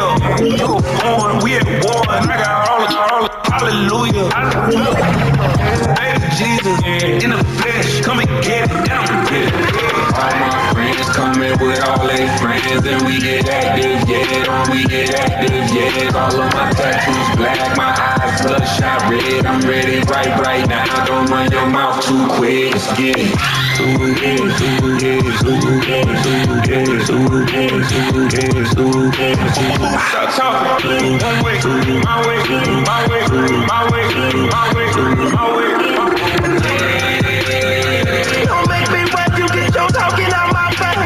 up. You were born, we at war, and I got all the hallelujah. Baby Jesus, in the flesh, come and get it down. All my friends coming with all they friends, and we get active, yeah, we get active, yeah. All of my tattoos black, my eyes bloodshot red. I'm ready right now. Don't run your mouth too quick. Let's get it. Stop talking. One way, my way, my way, my way, my way, my way. Don't make me rap, you get your talking out my back.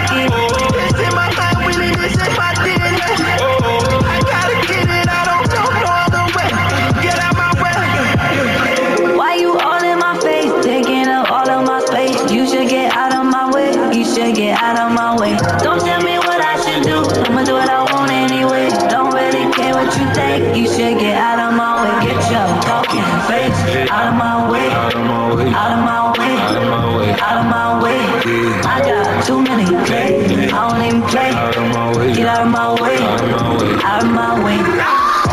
This in my life, really, this is my DNA. I gotta get it, I don't know no other way. Get out my way. Why you all in my face, taking up all of my space? You should get out of my way, you should get out of my way. Don't tell me what I should do, I'ma do what I want anyway. Don't really care what you think, you should get out of my way. Get your talking face out of my way, out of my way, out of my way, out of my way, out of my way. I got too many plays, I don't even play. Get out of my way, out of my way, out of my way.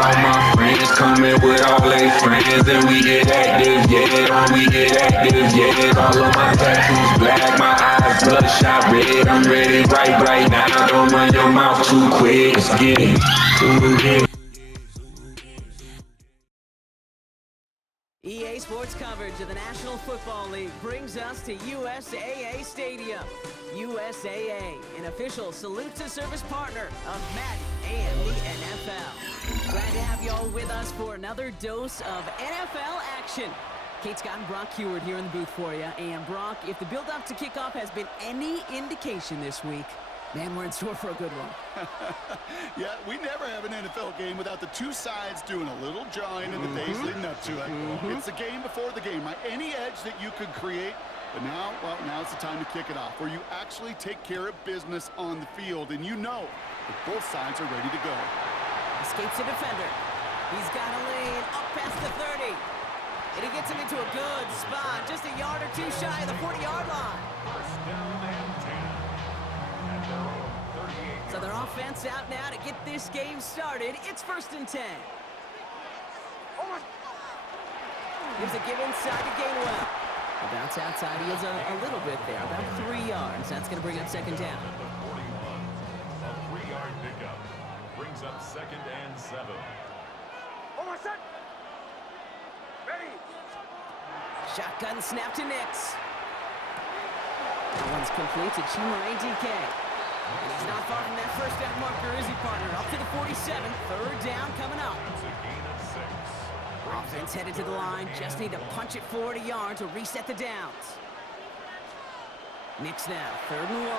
All my friends coming with all they friends, and we get active, yeah, we get active, yeah. All of my tattoos black, my eyes bloodshot red. I'm ready right now. Don't run your mouth too quick. Let's get it. EA Sports coverage of the National Football League brings us to USAA Stadium. USAA, an official salute-to-service partner of Madden and the NFL. Glad to have you all with us for another dose of NFL action. Kate Scott and Brock Heward here in the booth for you. And Brock, if the build-up to kickoff has been any indication this week, man, we're in store for a good one. Yeah, we never have an NFL game without the two sides doing a little jawing in the days leading up to it. It's the game before the game, right? Any edge that you could create, but now, well, now it's the time to kick it off, where you actually take care of business on the field, and you know that both sides are ready to go. Escapes a defender. He's got a lane up past the 30. And he gets him into a good spot, just a yard or two shy of the 40-yard line. So their offense out now to get this game started. It's 1st and 10. Gives a give inside to Gainwell. The bounce outside, he is a little bit there, about 3 yards. That's going to bring up 2nd down. A 3-yard pickup brings up 2nd and 7. Shotgun snap to Nix. That one's complete to Chimere DK. And he's not far from that 1st down marker, is he, partner? Up to the 47. 3rd down coming up. It's a gain of 6. Offense headed to the line. Just need to punch it 40 yards to reset the downs. Nix now, 3rd and 1.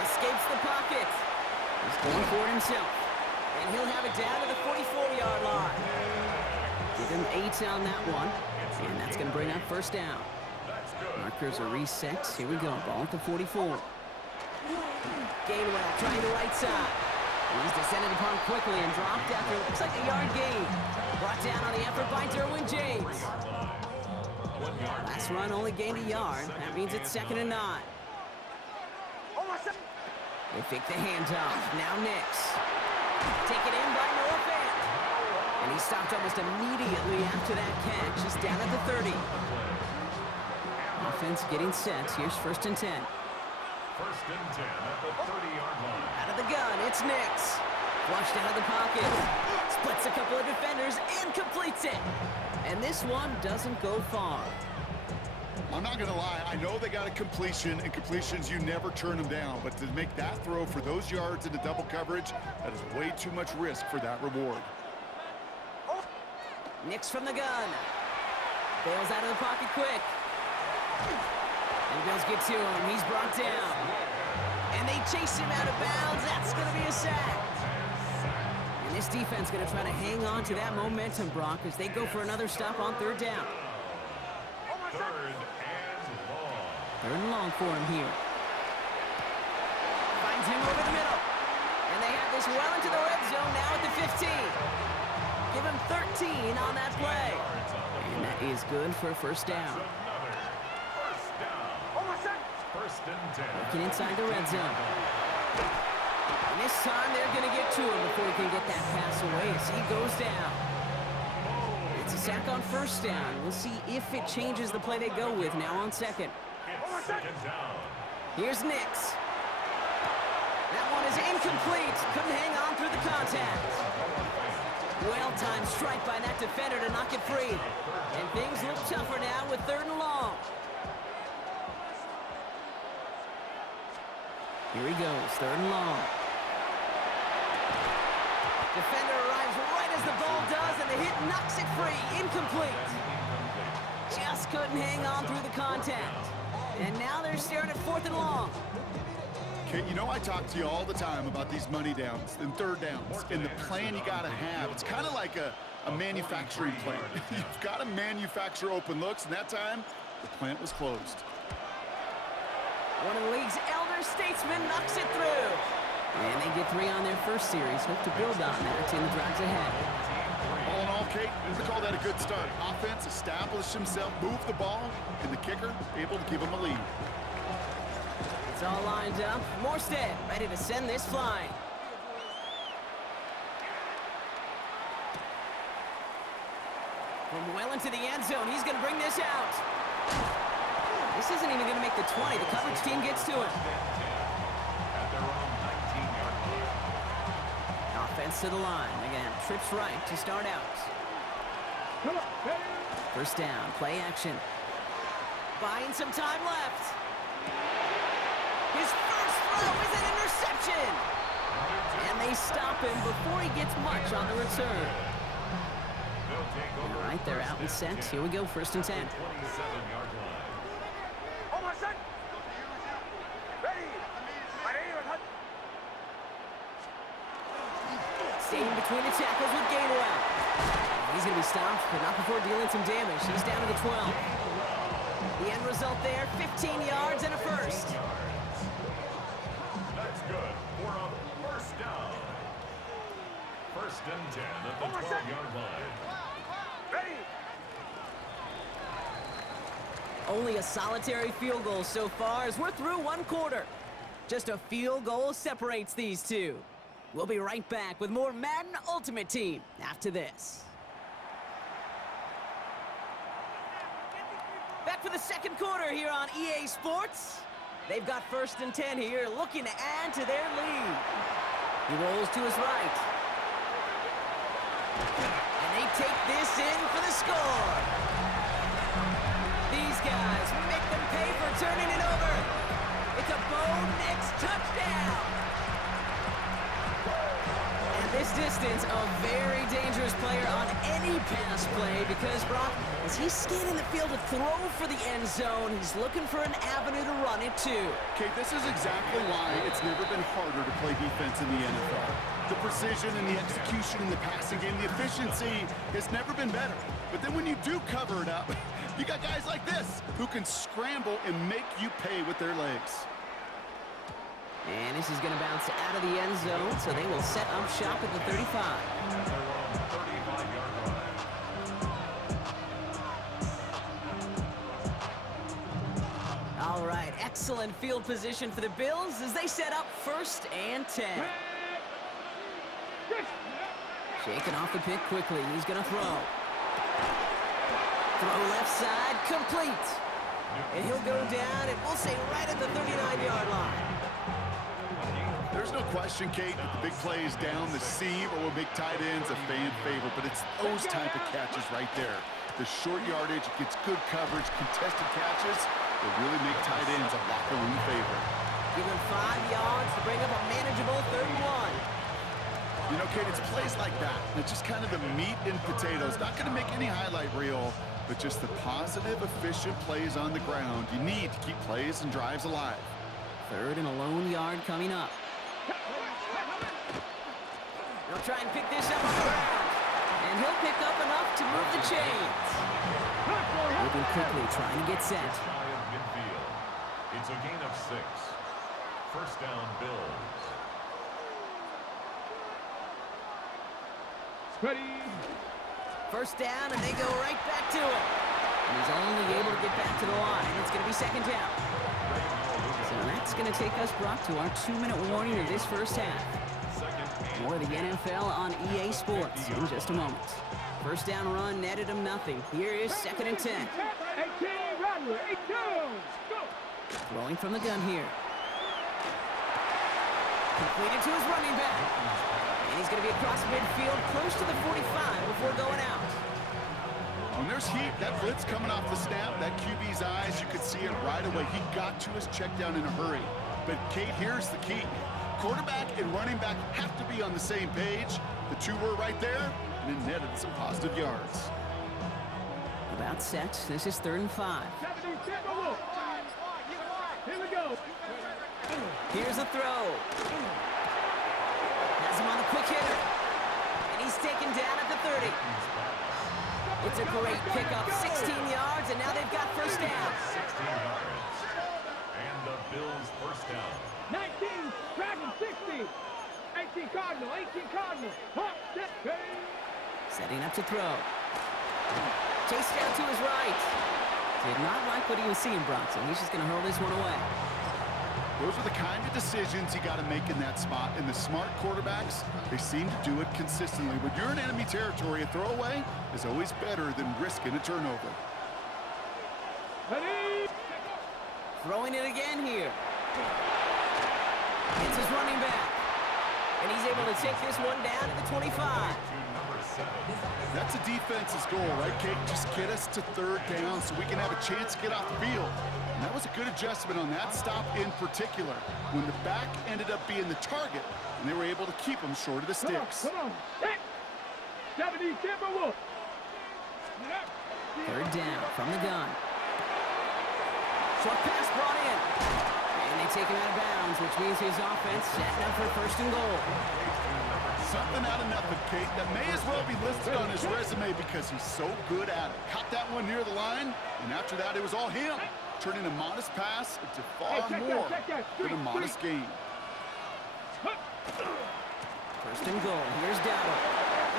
Escapes the pocket. He's going for it himself. And he'll have it down to the 44-yard line. Give him 8 on that one. And that's going to bring up 1st down. Markers are reset. Here we go. Ball at the 44. Gainwell trying the right side. He's descended upon quickly and dropped after looks like a yard gain. Brought down on the effort by Derwin James. Last run only gained a yard. That means it's 2nd and 9. They fake the handoff. Now Nix. Taken in by Noah Fant. And he stopped almost immediately after that catch. He's down at the 30. Offense getting set. Here's 1st and 10. 1st and 10 at the 30-yard line. Out of the gun, it's Nix. Flushed out of the pocket. Splits a couple of defenders and completes it. And this one doesn't go far. I'm not going to lie. I know they got a completion, and completions, you never turn them down. But to make that throw for those yards into double coverage, that is way too much risk for that reward. Nix from the gun. Bails out of the pocket quick. And Bills get to him. He's brought down. And they chase him out of bounds. That's going to be a sack. And this defense going to try to hang on to that momentum, Brock, as they go for another stop on 3rd down. 3rd and long. 3rd and long for him here. Finds him over the middle. And they have this well into the red zone now at the 15. Give him 13 on that play. And that is good for a 1st down. 1st and 10. Working inside the red zone. And this time they're going to get to him before he can get that pass away as he goes down. It's a sack on first down. We'll see if it changes the play they go with now on second. It's second down. Here's Nix. That one is incomplete. Couldn't hang on through the contact. Well-timed strike by that defender to knock it free. And things look tougher now with 3rd and long. Here he goes, 3rd and long. Defender arrives right as the ball does, and the hit knocks it free. Incomplete. Just couldn't hang on through the contact. And now they're staring at 4th and long. Okay, you know I talk to you all the time about these money downs and 3rd downs and the plan you got to have. It's kind of like a manufacturing plant. You've got to manufacture open looks, and that time, the plant was closed. One of the league's elder statesmen knocks it through. And they get 3 on their first series. Hope to build on that in the drives ahead. All in all, Kate, we call that a good start. Offense established himself, moved the ball, and the kicker able to give him a lead. It's all lined up. Morstead ready to send this flying. From well into the end zone, he's going to bring this out. This isn't even going to make the 20. The coverage team gets to him. At their own 19-yard line. Offense to the line. Again, trips right to start out. First down, play action. Buying some time left. His first throw is an interception. And they stop him before he gets much on the return. All right, they're out and set. Here we go, 1st and 10. 27-yard line. Staying between the tackles with Gainwell. He's going to be stopped, but not before dealing some damage. He's down to the 12. The end result there, 15 yards and a first. That's good for a first down. 1st and 10 at the 12-yard line. Only a solitary field goal so far as we're through 1 quarter. Just a field goal separates these two. We'll be right back with more Madden Ultimate Team after this. Back for the 2nd quarter here on EA Sports. They've got 1st and 10 here, looking to add to their lead. He rolls to his right. And they take this in for the score. These guys make them pay for turning it over. It's a Bo Nix touchdown. And this distance, a very dangerous player on any pass play because, Brock, as he's scanning the field to throw for the end zone, he's looking for an avenue to run it to. Okay, this is exactly why it's never been harder to play defense in the NFL. The precision and the execution in the passing game, the efficiency has never been better. But then when you do cover it up, you got guys like this who can scramble and make you pay with their legs. And this is going to bounce out of the end zone, so they will set up shop at the 35. All right, excellent field position for the Bills as they set up 1st and 10. Shaking off the pick quickly. He's going to throw. Throw left side, complete. And he'll go down, and we'll say right at the 39-yard line. There's no question, Kate, that the big plays down the seam or will make tight ends a fan favorite, but it's those type of catches right there. The short yardage, gets good coverage, contested catches that really make tight ends a locker room favorite. Given 5 yards to bring up a manageable 3rd and 1. You know, Kate, it's plays like that. It's just kind of the meat and potatoes. Not going to make any highlight reel, but just the positive, efficient plays on the ground. You need to keep plays and drives alive. 3rd and a lone yard coming up. They'll try and pick this up on the ground. And he'll pick up enough to move the chains. Moving quickly, trying to get set. It's a gain of 6. 1st down, Bills. Ready. 1st down, and they go right back to him. And he's only able to get back to the line. It's going to be 2nd down. So that's going to take us, Brock, to our 2-minute warning of this 1st half. More of the NFL on EA Sports in just a moment. First down run netted him nothing. Here is 2nd and 10. 18, Rattler, 8 downs, go! Throwing from the gun here. Completed to his running back. And he's going to be across midfield, close to the 45 before going out. When there's heat, that blitz coming off the snap, that QB's eyes, you could see it right away. He got to his check down in a hurry. But, Kate, here's the key. Quarterback and running back have to be on the same page. The two were right there, and it netted some positive yards. About set. This is 3rd and 5. Here we go. Here's a throw. Has him on the quick hitter. And he's taken down at the 30. It's a great pickup. 16 yards, and now they've got first down. 16 yards. And the Bills first down. 19, Dragon 60. 18 Cardinal, 18 Cardinal. Hop, set, Setting up to throw. Chase down to his right. Did not like what he was seeing, Bronson. He's just going to hurl this one away. Those are the kind of decisions you got to make in that spot. And the smart quarterbacks, they seem to do it consistently. When you're in enemy territory, a throwaway is always better than risking a turnover. ready. Throwing it again here. It's his running back. And he's able to take this one down to the 25. That's a defense's goal, right, Kate? Just get us to 3rd down so we can have a chance to get off the field. And that was a good adjustment on that stop in particular, when the back ended up being the target, and they were able to keep him short of the sticks. Come on, 70 Timberwolves. 3rd down from the gun. Short pass brought in. And they take him out of bounds, which means his offense setting up for 1st and goal. Something out of nothing, Kate, that may as well be listed on his resume because he's so good at it. Caught that one near the line, and after that, it was all him, turning a modest pass into far more than a modest gain. 1st and goal. Here's Dowdle.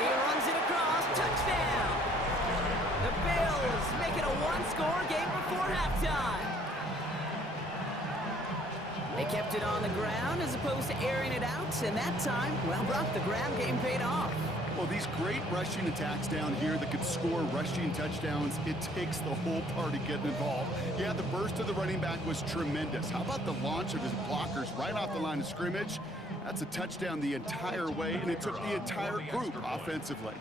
He runs it across. Touchdown! The Bills make it a 1-score game before halftime. They kept it on the ground as opposed to airing it out, and that time, well, Brock, the ground game paid off. Well, these great rushing attacks down here that could score rushing touchdowns, it takes the whole party getting involved. Yeah, the burst of the running back was tremendous. How about the launch of his blockers right off the line of scrimmage? That's a touchdown the entire way, and it took the entire group offensively.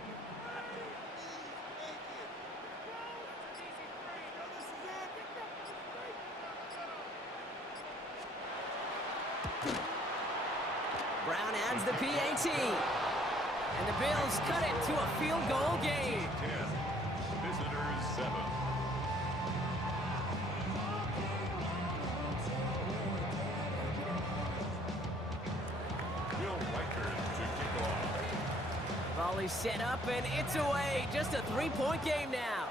Brown adds the PAT. And the Bills cut it to a field goal game. 10. Visitors 7. Will Riker to kick off. Volley set up, and it's away. Just a 3-point game now.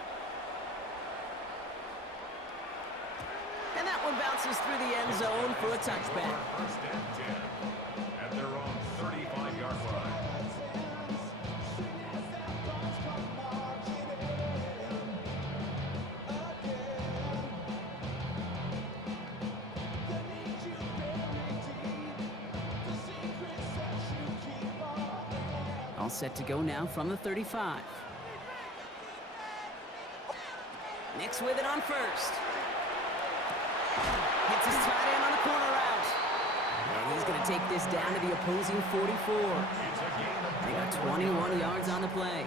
And that one bounces through the end zone for a touchback. 1st and 10. At their own 35-yard line. All set to go now from the 35. Nix with it on 1st. Hits his tight end on the corner route. And he's going to take this down to the opposing 44. They got 21 yards on the play.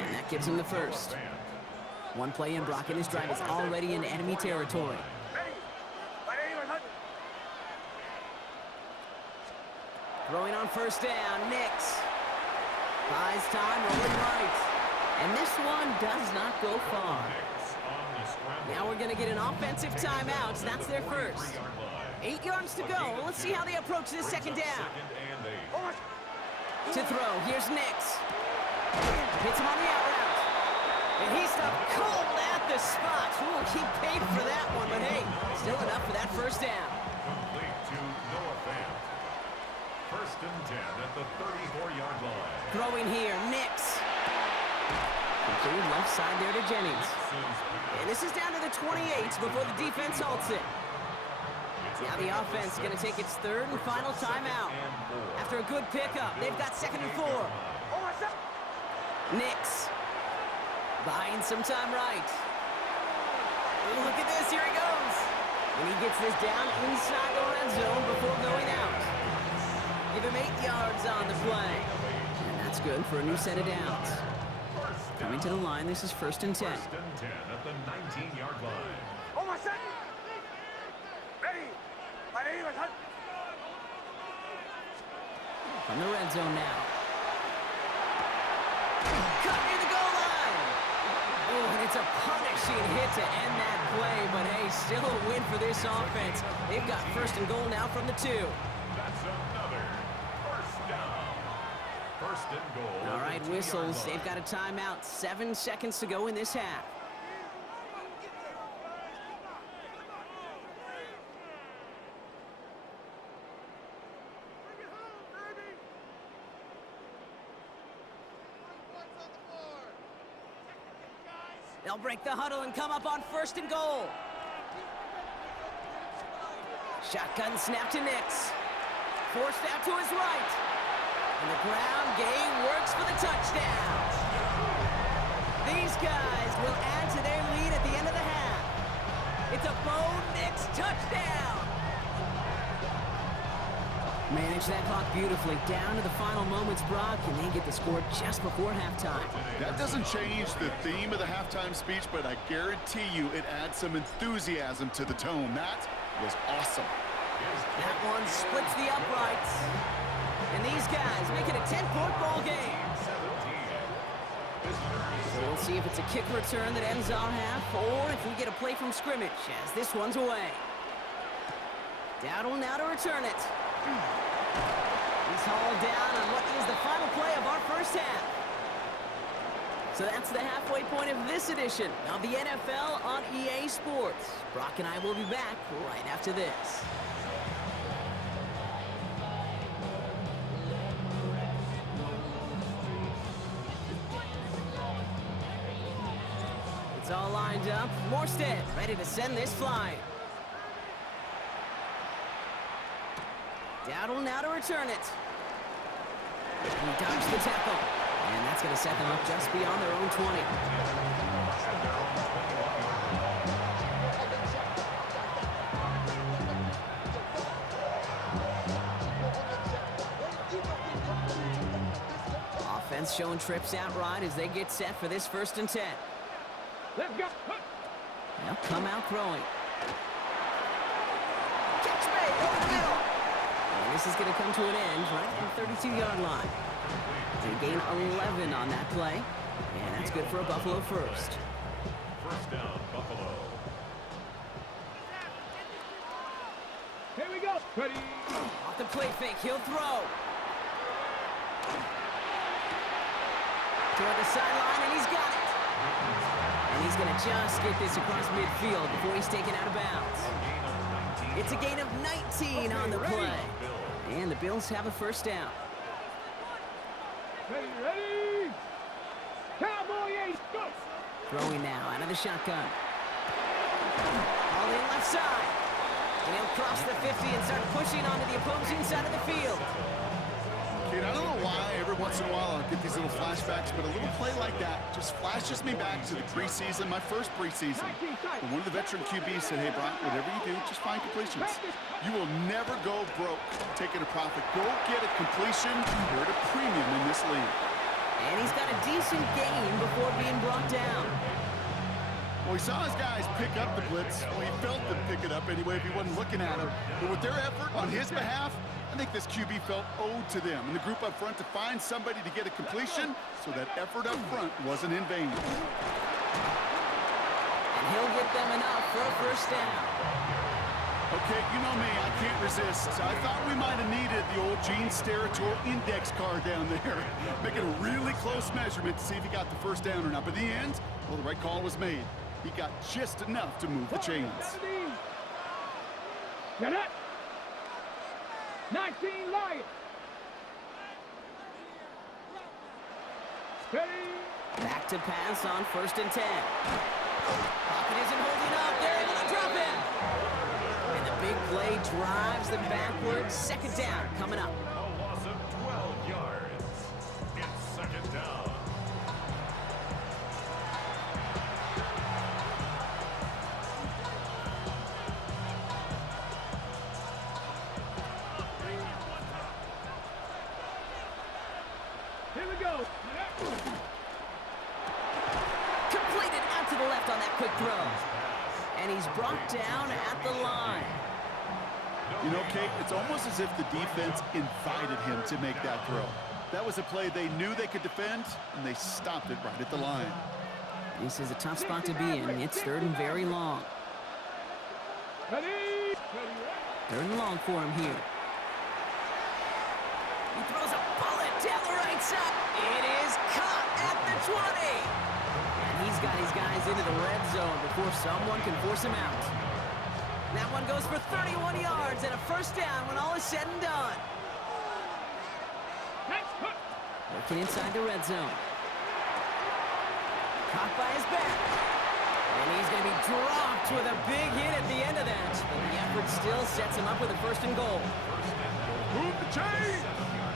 And that gives him the 1st. One play in, Brock, and his drive is already in enemy territory. Throwing on 1st down, Nix. Buys time, rolling right. And this one does not go far. Now we're going to get an offensive timeout. That's their 1st. 8 yards to go. Let's see how they approach this 2nd down. To throw, here's Nix. Hits him on the out route. And he stopped cold at the spot. Ooh, he paid for that one, but hey, still enough for that 1st down. Complete to Noah Fant. 1st and 10 at the 34-yard line. Throwing here, Nix. Completed left side there to Jennings. And this is down to the 28 before the defense halts it. It's Now the offense is going to take its third and final timeout. After a good pickup, they've got 2nd and 4. Nix buying some time right. Ooh, look at this, here he goes. And he gets this down inside the red zone before going out. Give him 8 yards on the play. And that's good for a new set of downs. Coming to the line, this is 1st and 10. 1st and 10 at the 19-yard line. From the red zone now. Cut near the goal line. Oh, and it's a punishing hit to end that play, but hey, still a win for this offense. They've got 1st and goal now from the 2. That's another 1st down. 1st and goal. All right, whistles. They've got a timeout. 7 seconds to go in this half. They'll break the huddle and come up on 1st and goal. Shotgun snap to Nix. Forced out to his right. And the ground game works for the touchdown. These guys will add to their lead at the end of the half. It's a Bo Nix touchdown. Manage that clock beautifully down to the final moments, Brock, and they get the score just before halftime. That doesn't change the theme of the halftime speech, but I guarantee you it adds some enthusiasm to the tone. That was awesome. That one splits the uprights. And these guys make it a 10-point ball game. So we'll see if it's a kick return that ends our half, or if we get a play from scrimmage as this one's away. Dowdle now to return it. He's hauled down on what is the final play of our 1st half. So that's the halfway point of this edition of the NFL on EA Sports. Brock and I will be back right after this. It's all lined up. Morstead ready to send this flying. Dowdle now to return it. He dodged the tackle. And that's going to set them up just beyond their own 20. Offense showing trips out right as they get set for this 1st and 10. Let's go. They'll come out throwing. Catch me over the middle. And this is going to come to an end right at the 32-yard line. They gain 11 on that play, and that's good for a Buffalo 1st. 1st down, Buffalo. Here we go. Ready. Off the play fake, he'll throw. Toward the sideline, and he's got it. And he's going to just get this across midfield before he's taken out of bounds. It's a gain of 19 on the play. And the Bills have a 1st down. Ready. Cowboy 8, go. Throwing now out of the shotgun. All in left side. And he'll cross the 50 and start pushing onto the opposing side of the field. Kid, I don't know why every once in a while I get these little flashbacks, but a little play like that just flashes me back to the preseason, my first preseason. When one of the veteran QBs said, hey, Brock, whatever you do, just find completions. You will never go broke taking a profit. Go get a completion. You're at a premium in this league. And he's got a decent gain before being brought down. Well, he saw his guys pick up the blitz. Well, he felt them pick it up anyway if he wasn't looking at him. But with their effort on his behalf, I think this QB felt owed to them and the group up front to find somebody to get a completion, so that effort up front wasn't in vain. And he'll get them enough for a 1st down. Okay, you know me, I can't resist. I thought we might have needed the old Gene Steratore index card down there, making a really close measurement to see if he got the 1st down or not. But in the end, well, the right call was made. He got just enough to move the chains. Get it. 19 Lions. Ready. Back to pass on 1st and 10. Pocket isn't holding up. They're able to drop him. And the big play drives them backwards. Second down coming up. A loss of 12 yards. It's second down. Here we go. Completed out to the left on that quick throw. And he's brought down at the line. You know, Kate, it's almost as if the defense invited him to make that throw. That was a play they knew they could defend, and they stopped it right at the line. This is a tough spot to be in. It's third and very long. Ready? Third and long for him here. He throws a bullet down the right side. It is caught at the 20. And he's got his guys into the red zone before someone can force him out. That one goes for 31 yards and a first down when all is said and done. Working inside the red zone. Caught by his back. And he's going to be dropped with a big hit at the end of that. But the effort still sets him up with a first and goal. Move the chains!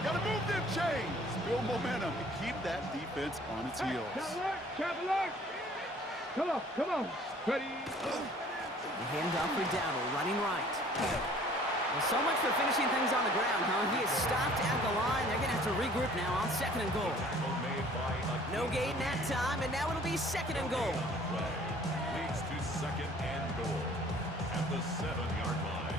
Gotta move them chains! Build momentum and keep that defense on its heels. Traveler! Come on. Ready? The handoff for Dowdle, running right. Well, so much for finishing things on the ground, huh? He is stopped at the line. They're going to have to regroup now on second and goal. No gain that time, and now it'll be second and goal. Leads to second and goal at the 7-yard line.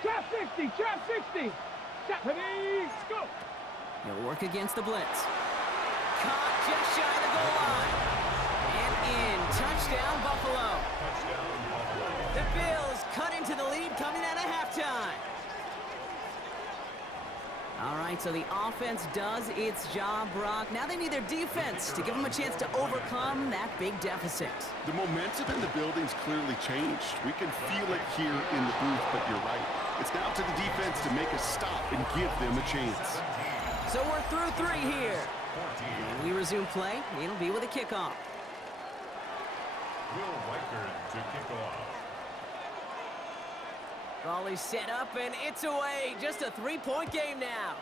Trap 60. Ready? Go. He'll work against the blitz. Caught just shy of the goal line. And in. Touchdown, Buffalo. The Bills cut into the lead coming out of halftime. All right, so the offense does its job, Brock. Now they need their defense to give them a chance to overcome that big deficit. The momentum in the building's clearly changed. We can feel it here in the booth, but you're right. It's now to the defense to make a stop and give them a chance. So we're through 3 here. And we resume play. It'll be with a kickoff. Will Riker to kick off. Raleigh set up, and it's away. Just a 3-point game now.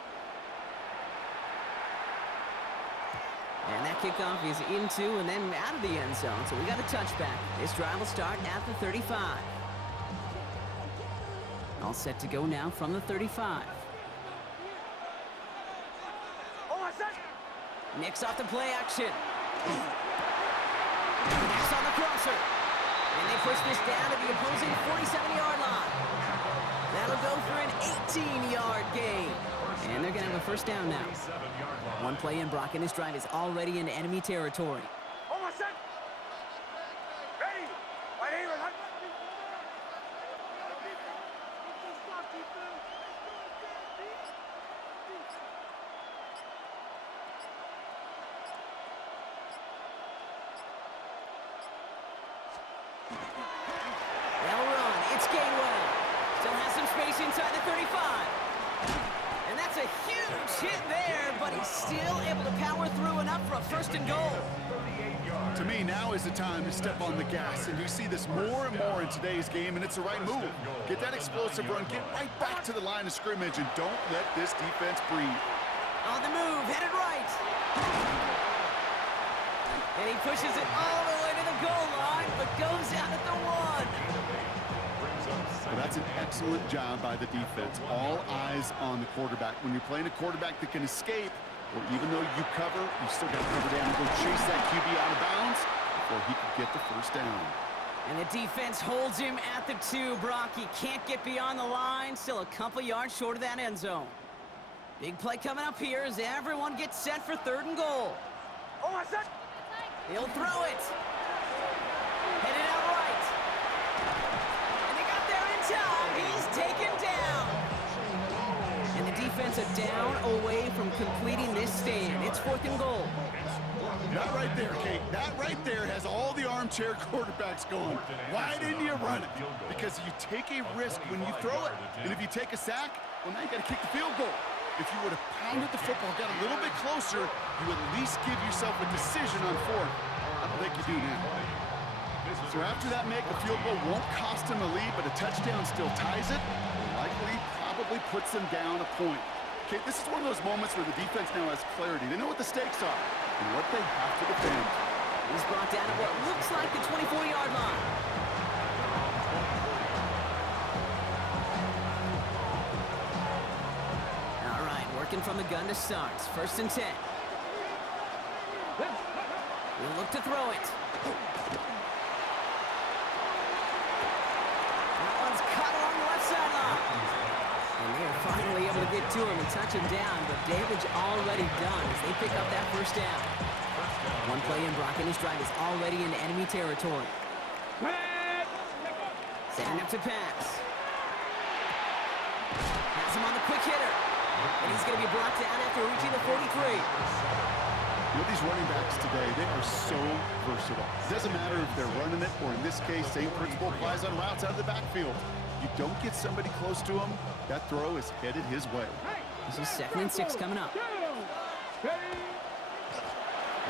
And that kickoff is into and then out of the end zone, so we got a touchback. This drive will start at the 35. All set to go now from the 35. Nick's off the play action. Nick's on the crosser. And they push this down to the opposing 47-yard line. That'll go for an 18-yard gain. And they're going to have a first down now. One play in, Brock, and this drive is already into enemy territory. Inside the 35. And that's a huge hit there, but he's still able to power through enough for a first and goal. To me, now is the time to step on the gas, and you see this more and more in today's game, and it's the right move. Get that explosive run, get right back to the line of scrimmage, and don't let this defense breathe. On the move, headed right. And he pushes it all the way to the goal line, but goes out at the 1. Well, that's an excellent job by the defense. All eyes on the quarterback. When you're playing a quarterback that can escape, or even though you cover, you still got to cover down and go chase that QB out of bounds before he can get the first down. And the defense holds him at the 2, Brock. He can't get beyond the line. Still a couple yards short of that end zone. Big play coming up here as everyone gets set for third and goal. He'll throw it. Headed out right. And they got there in time. He's taken down. And the defense a down away from completing this stand. It's fourth and goal. That right there, Kate. That right there has all the armchair quarterbacks going. Why didn't you run it? Because you take a risk when you throw it. And if you take a sack, well, now you got to kick the field goal. If you would have pounded the football, got a little bit closer, you at least give yourself a decision on fourth. I don't think you do now. So after that make, a field goal won't cost them a lead, but a touchdown still ties it. Likely, probably puts them down a point. Okay, this is one of those moments where the defense now has clarity. They know what the stakes are and what they have to defend. He's brought down at what looks like the 24-yard line. All right, working from the gun to start. 1st and 10. He'll look to throw it. That one's caught along the left sideline. And they are finally able to get to him and touch him down, but damage already done as they pick up that 1st down. One play in, Brock, and his drive is already in enemy territory. Setting up to pass. Has him on the quick hitter. And he's going to be brought down after reaching the 43. With these running backs today, they are so versatile. It doesn't matter if they're running it, or in this case, same principle applies on routes out of the backfield. You don't get somebody close to him, that throw is headed his way. This is 2nd and 6 coming up.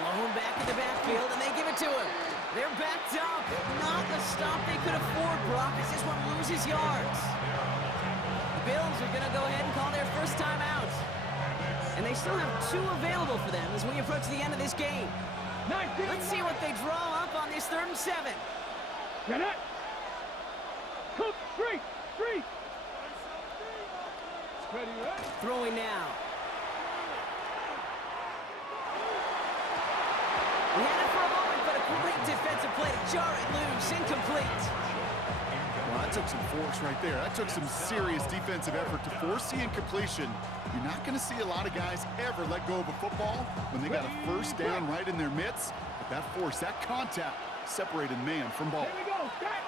Blown back in the backfield, and they give it to him. They're backed up. Not the stop they could afford, Brock, as this one loses yards. The Bills are going to go ahead and call their first timeout. And they still have 2 available for them as we approach the end of this game. Let's see what they draw up on this 3rd and 7. Get it! Cook, straight! Ready, right? Throwing now. We had it for a moment, but a great defensive play to jar it loose. Incomplete. Well, that took some force right there. That took some serious defensive effort to force the incompletion. You're not going to see a lot of guys ever let go of a football when they got a 1st down right in their midst. But that force, that contact, separated man from ball. Here we go, back!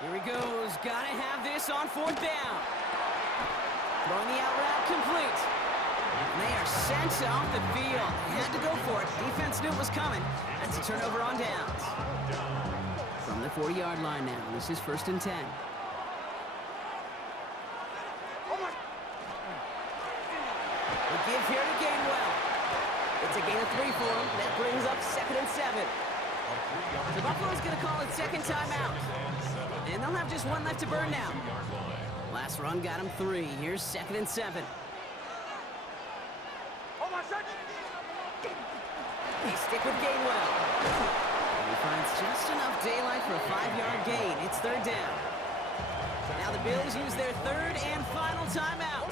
Here he goes. Gotta have this on 4th down. Throwing the out route complete. And they are sent off the field. They had to go for it. Defense knew it was coming. That's a turnover on downs. From the 40-yard line now. This is 1st and 10. The give here to Gainwell. It's a gain of 3 for him. That brings up 2nd and 7. So Buffalo's going to call it 2nd timeout. And they'll have just 1 left to burn now. Last run got him 3. Here's 2nd and 7. They stick with Gainwell. And he finds just enough daylight for a 5-yard gain. It's 3rd down. Now the Bills use their 3rd and final timeout.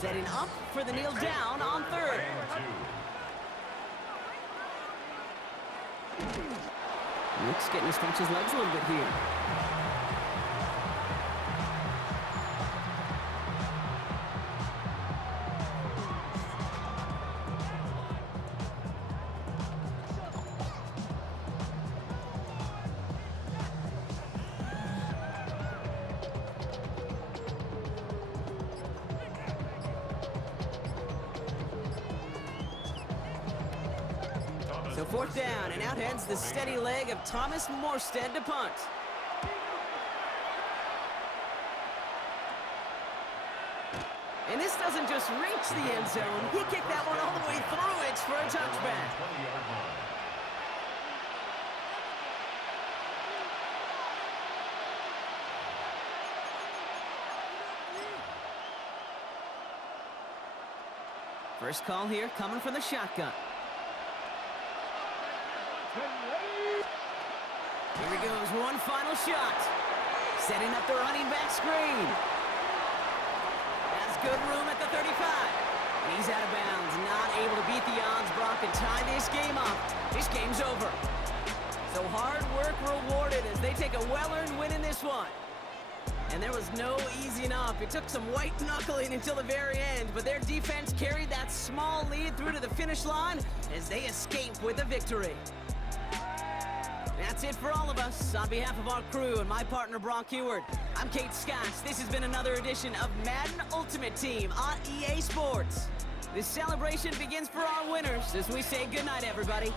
Setting up for the kneel down on 3rd. Nick's getting to stretch his legs a little bit here. So 4th down, and out heads the steady leg of Thomas Morstead to punt. And this doesn't just reach the end zone. He kicked that one all the way through it for a touchback. First call here coming from the shotgun. Here he goes, one final shot. Setting up the running back screen. Has good room at the 35. And he's out of bounds, not able to beat the odds, Brock, and tie this game up. This game's over. So hard work rewarded as they take a well-earned win in this one. And there was no easing up. It took some white knuckling until the very end, but their defense carried that small lead through to the finish line as they escape with a victory. That's it for all of us. On behalf of our crew and my partner, Brock Heward, I'm Kate Scotts. This has been another edition of Madden Ultimate Team on EA Sports. This celebration begins for our winners as we say goodnight, everybody.